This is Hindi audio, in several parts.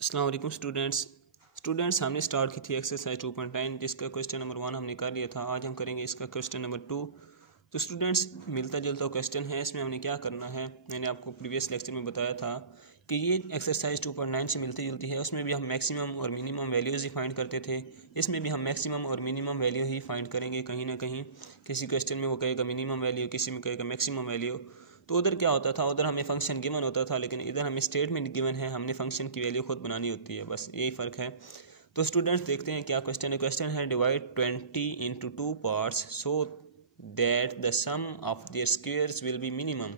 अस्सलाम वालेकुम स्टूडेंट्स हमने स्टार्ट की थी एक्सरसाइज 2.9 जिसका क्वेश्चन नंबर 1 हमने कर लिया था। आज हम करेंगे इसका क्वेश्चन नंबर 2। तो स्टूडेंट्स मिलता जुलता क्वेश्चन है। इसमें हमने क्या करना है, मैंने आपको प्रीवियस लेक्चर में बताया था कि ये एक्सरसाइज 2.9 से मिलती जुलती है। उसमें भी हम मैक्सिमम और मिनिमम वैल्यूज़ ही फाइंड करते थे। इसमें भी हम मैक्सिमम और मिनिमम वैल्यू ही फाइंड करेंगे। कहीं ना कहीं किसी क्वेश्चन में वो कहेगा मिनिमम वैल्यू, किसी में कहेगा मैक्सिमम वैल्यू। तो उधर क्या होता था, उधर हमें फंक्शन गिवन होता था, लेकिन इधर हमें स्टेटमेंट गिवन है, हमने फंक्शन की वैल्यू खुद बनानी होती है। बस यही फ़र्क है। तो स्टूडेंट्स देखते हैं क्या क्वेश्चन है। क्वेश्चन है divide 20 into 2 parts so that the sum of their squares will be minimum.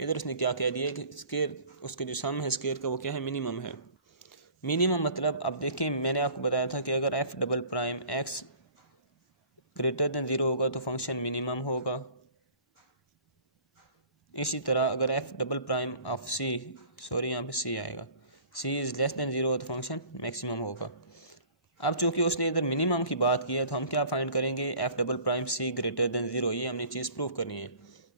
इधर उसने क्या कह दिया कि स्क्वेयर, उसके जो सम है स्क्वेयर का वो क्या है, मिनिमम है। मिनिमम मतलब अब देखिए मैंने आपको बताया था कि अगर f double prime x greater than 0 होगा तो फंक्शन मिनिमम होगा। इसी तरह अगर f double prime of c, sorry यहाँ पे सी आएगा, सी इज़ लेस देन 0 तो फंक्शन मैक्सिमम होगा। अब चूंकि उसने इधर मिनिमम की बात की है तो हम क्या फाइंड करेंगे, f double prime c greater than 0। ये हमने चीज़ प्रूव करनी है,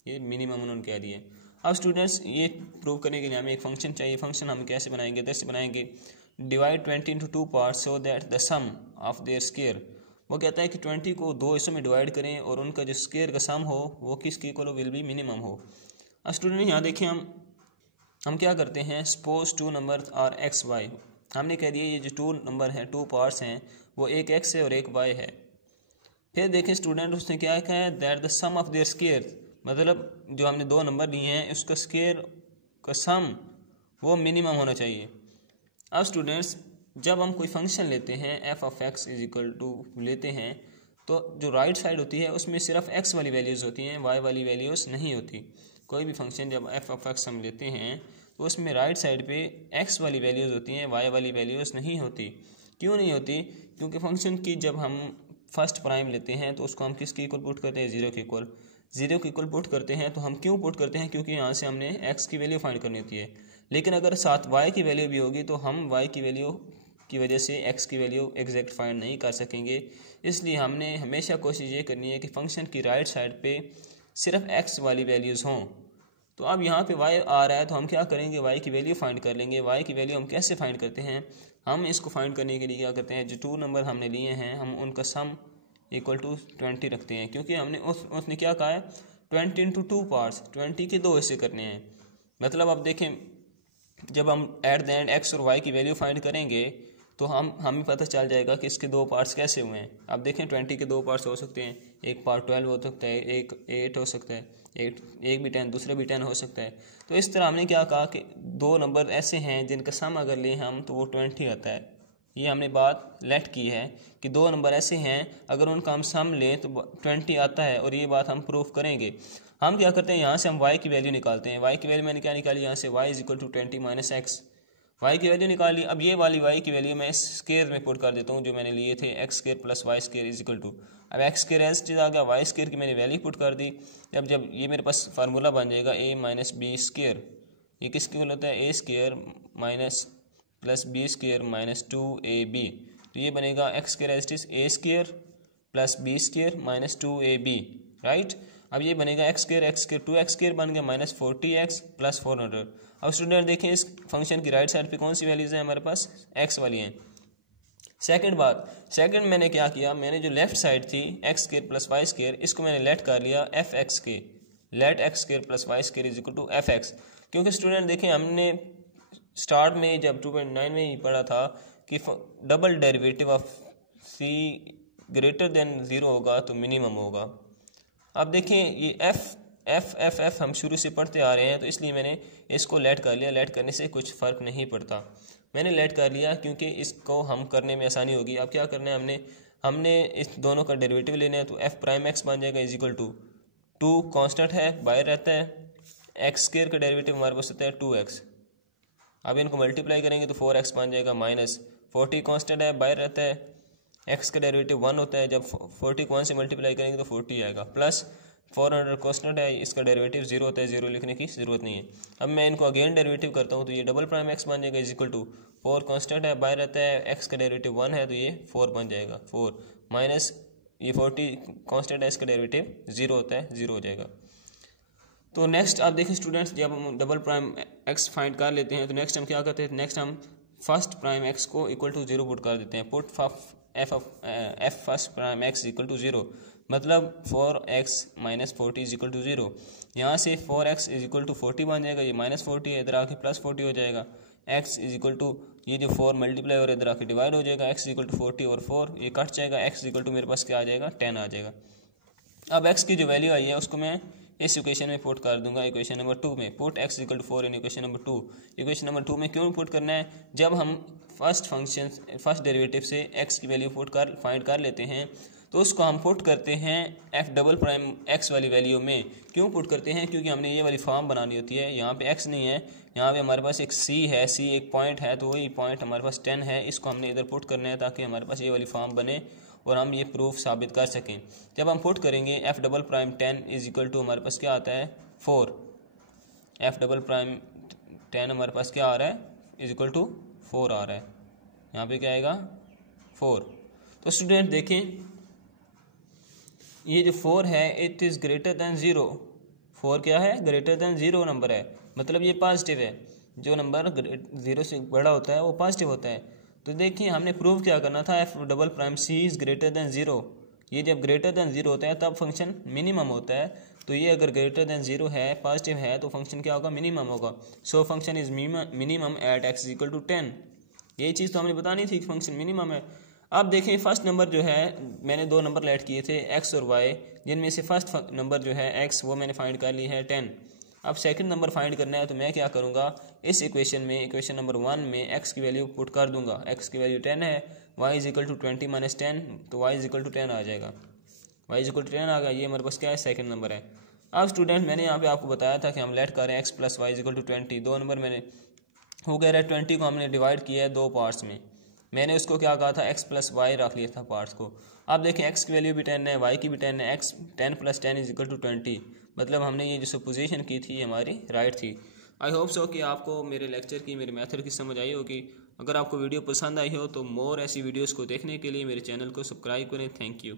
ये मिनिमम उन्होंने कह दिया। अब स्टूडेंट्स ये प्रूव करने के लिए हमें एक फंक्शन चाहिए। फंक्शन हम कैसे बनाएंगे, इधर से बनाएंगे divide 20 into 2 parts so that the sum of their square. वो कहता है कि 20 को 2 हिस्सों में डिवाइड करें और उनका जो स्क्वेयर का सम हो वो किसके इक्वल हो, विल बी मिनिमम हो। अब स्टूडेंट यहाँ देखिए हम क्या करते हैं, suppose 2 number are x y. हमने कह दिया ये जो 2 नंबर हैं, 2 पार्ट्स हैं, वो एक एक्स है और एक वाई है। फिर देखें स्टूडेंट उसने क्या कहा है, that the sum of their square, मतलब जो हमने 2 नंबर लिए हैं उसका स्क्वेयर का सम वो मिनिमम होना चाहिए। अब स्टूडेंट्स जब हम कोई फंक्शन लेते हैं f of x is equal to लेते हैं तो जो राइट साइड होती है उसमें सिर्फ एक्स वाली वैल्यूज़ होती हैं, वाई वाली वैल्यूज़ नहीं होती। कोई भी फंक्शन जब एफ ऑफ एक्स हम लेते हैं तो उसमें राइट साइड पे एक्स वाली वैल्यूज़ होती हैं, वाई वाली वैल्यूज़ नहीं होती। क्यों नहीं होती, क्योंकि फंक्शन की जब हम फर्स्ट प्राइम लेते हैं तो उसको हम किसके इक्वल पुट करते हैं, 0 के इक्वल। 0 के इक्वल पुट करते हैं तो हम क्यों पुट करते हैं, क्योंकि यहाँ से हमने एक्स की वैल्यू फाइंड करनी होती है। लेकिन अगर साथ वाई की वैल्यू भी होगी तो हम वाई की वैल्यू की वजह से एक्स की वैल्यू एग्जैक्ट फाइंड नहीं कर सकेंगे। इसलिए हमने हमेशा कोशिश ये करनी है कि फंक्शन की राइट साइड पे सिर्फ एक्स वाली वैल्यूज़ हों। तो अब यहाँ पे y आ रहा है तो हम क्या करेंगे, y की वैल्यू फाइंड कर लेंगे। y की वैल्यू हम कैसे फाइंड करते हैं, हम इसको फाइंड करने के लिए क्या करते हैं, जो 2 नंबर हमने लिए हैं हम उनका सम इक्वल टू 20 रखते हैं। क्योंकि हमने उसने क्या कहा है, 20 इंटू 2 पार्ट्स, 20 के 2 हिस्से करने हैं। मतलब अब देखें जब हम एट द एंड एक्स और वाई की वैल्यू फाइंड करेंगे तो हमें पता चल जाएगा कि इसके 2 पार्ट्स कैसे हुए हैं। अब देखें 20 के 2 पार्ट्स हो सकते हैं, एक पार्ट 12 हो सकता है, एक 8 हो सकता है, एक भी 10, दूसरा भी 10 हो सकता है। तो इस तरह हमने क्या कहा कि 2 नंबर ऐसे हैं जिनका सम अगर लें हम तो वो 20 आता है। ये हमने बात लेट की है कि 2 नंबर ऐसे हैं अगर उनका हम सम लें तो 20 आता है, और ये बात हम प्रूफ करेंगे। हम क्या करते हैं, यहाँ से हम y की वैल्यू निकालते हैं। y की वैल्यू मैंने क्या निकाली, यहाँ से y is equal to 20 minus x, y की वैल्यू निकाली। अब ये वाली y की वैल्यू मैं स्क्वायर में पुट कर देता हूँ जो मैंने लिए थे, x square plus y square is equal to, अब एक्स स्क्वायर एज चीज़ आ गया, वाई स्क्वायर की मैंने वैल्यू पुट कर दी। जब ये मेरे पास फार्मूला बन जाएगा a माइनस बी स्क्वायर, ये किसके इक्वल होता है, a square minus plus b square minus 2ab। तो ये बनेगा x square as is a square plus b square minus 2ab, right. अब ये बनेगा एक्स स्क्वायर 2x स्क्वायर बन गया माइनस 40x प्लस 400। अब स्टूडेंट देखें इस फंक्शन की राइट साइड पे कौन सी वैल्यूज़ हैं हमारे पास, x वाली हैं। सेकंड मैंने क्या किया, मैंने जो लेफ्ट साइड थी x square plus y square, इसको मैंने लेट कर लिया एफ एक्स के, let x square plus y square is equal to f x. क्योंकि स्टूडेंट देखें हमने स्टार्ट में जब 2.9 में ही पढ़ा था कि double derivative of c greater than 0 होगा तो मिनिमम होगा। अब देखें ये एफ हम शुरू से पढ़ते आ रहे हैं तो इसलिए मैंने इसको लेट कर लिया। लेट करने से कुछ फ़र्क नहीं पड़ता, मैंने लेट कर लिया क्योंकि इसको हम करने में आसानी होगी। अब क्या करना है, हमने इस दोनों का डेरिवेटिव लेना है। तो एफ प्राइम एक्स बन जाएगा इज इक्वल टू 2 कॉन्स्टेंट है बाहर रहता है, एक्स स्क्वायर का डेरिवेटिव हमारे पास होता है 2x। अब इनको मल्टीप्लाई करेंगे तो 4x बन जाएगा माइनस 40 कॉन्स्टेंट है बाहर रहता है, एक्स का डेरिवेटिव 1 होता है, जब 40 को 1 से मल्टीप्लाई करेंगे तो 40 आएगा, प्लस 400 कॉन्स्टेंट है, इसका डेरिवेटिव 0 होता है, 0 लिखने की ज़रूरत नहीं है। अब मैं इनको अगेन डेरिवेटिव करता हूँ तो ये डबल प्राइम एक्स बन जाएगा इज इक्वल टू 4 कॉन्स्टेंट है बाहर रहता है, एक्स का डेरिवेटिव 1 है तो ये 4 बन जाएगा, 4 माइनस ये 40 कॉन्स्टेंट है, इसका डेरिवेटिव 0 होता है, 0 हो जाएगा। तो नेक्स्ट आप देखें स्टूडेंट्स, जब हम डबल प्राइम एक्स फाइंड कर लेते हैं तो नेक्स्ट हम क्या करते हैं, नेक्स्ट हम फर्स्ट प्राइम एक्स को इक्वल टू 0 पुट कर देते हैं। Put f first prime x equal to 0, मतलब 4x minus 40 is equal to 0। यहाँ से 4x इज इक्वल टू 40 बन जाएगा, ये माइनस 40 है, इधर आके प्लस 40 हो जाएगा। x इज इक्वल टू ये जो 4 मल्टीप्लाई और इधर आके डिवाइड हो जाएगा, x इज इक्वल टू 40 और 4 ये कट जाएगा, x इज इक्वल टू मेरे पास क्या आ जाएगा 10 आ जाएगा। अब x की जो वैल्यू आई है उसको मैं इस इक्वेशन में पुट कर दूंगा, इक्वेशन नंबर 2 में। Put x equal to 4 in equation number 2। Equation number 2 में क्यों पुट करना है? जब हम फर्स्ट डेरिवेटिव से x की वैल्यू फाइंड कर लेते हैं तो उसको हम पुट करते हैं f डबल प्राइम x वाली वैल्यू में। क्यों पुट करते हैं? क्योंकि हमने ये वाली फॉर्म बनानी होती है। यहाँ पे x नहीं है, यहाँ पे हमारे पास एक c है, c एक पॉइंट है, तो वही पॉइंट हमारे पास 10 है, इसको हमने इधर पुट करना है ताकि हमारे पास ये वाली फॉर्म बने और हम ये प्रूफ साबित कर सकें। जब हम पुट करेंगे f double prime 10 is equal to हमारे पास क्या आता है 4। f डबल प्राइम 10 हमारे पास क्या आ रहा है इज इक्वल टू 4 आ रहा है, यहाँ पे क्या आएगा 4। तो स्टूडेंट देखें ये जो 4 है इट इज़ ग्रेटर दैन 0। 4 क्या है? ग्रेटर दैन 0 नंबर है, मतलब ये पॉजिटिव है। जो नंबर 0 से बड़ा होता है वो पॉजिटिव होता है। तो देखिए हमने प्रूव क्या करना था, f double prime c is greater than 0। ये जब ग्रेटर दैन 0 होता है तब फंक्शन मिनिमम होता है। तो ये अगर ग्रेटर दैन 0 है, पॉजिटिव है, तो फंक्शन क्या होगा? मिनिमम होगा। So function is minimum at x is equal to 10। ये चीज़ तो हमने बतानी थी कि फंक्शन मिनिमम है। अब देखें फर्स्ट नंबर जो है मैंने 2 नंबर ऐड किए थे x और y, जिनमें से फर्स्ट नंबर जो है x वो मैंने फाइंड कर ली है 10। अब सेकंड नंबर फाइंड करना है तो मैं क्या करूँगा, इस इक्वेशन में इक्वेशन नंबर 1 में x की वैल्यू पुट कर दूंगा। x की वैल्यू 10 है, y is equal to 20 minus 10, तो y इज इक्वल टू 10 आ जाएगा। y इज इक्वल टू 10 आ गया, ये हमारे पास क्या है सेकंड नंबर है। अब स्टूडेंट मैंने यहाँ पे आपको बताया था कि हम लेट कर रहे हैं x plus y is equal to 20। 2 number मैंने हो गया है 20 को हमने डिवाइड किया है 2 पार्ट्स में। मैंने उसको क्या कहा था x प्लस वाई रख लिया था पार्ट्स को। अब देखें x की वैल्यू भी 10 है, y की भी 10 है, x 10 plus 10 is equal to 20, मतलब हमने ये जो सपोजिशन की थी हमारी राइट थी। आई होप सो कि आपको मेरे लेक्चर की मेरे मेथड की समझ आई होगी। अगर आपको वीडियो पसंद आई हो तो मोर ऐसी वीडियोस को देखने के लिए मेरे चैनल को सब्सक्राइब करें। Thank you.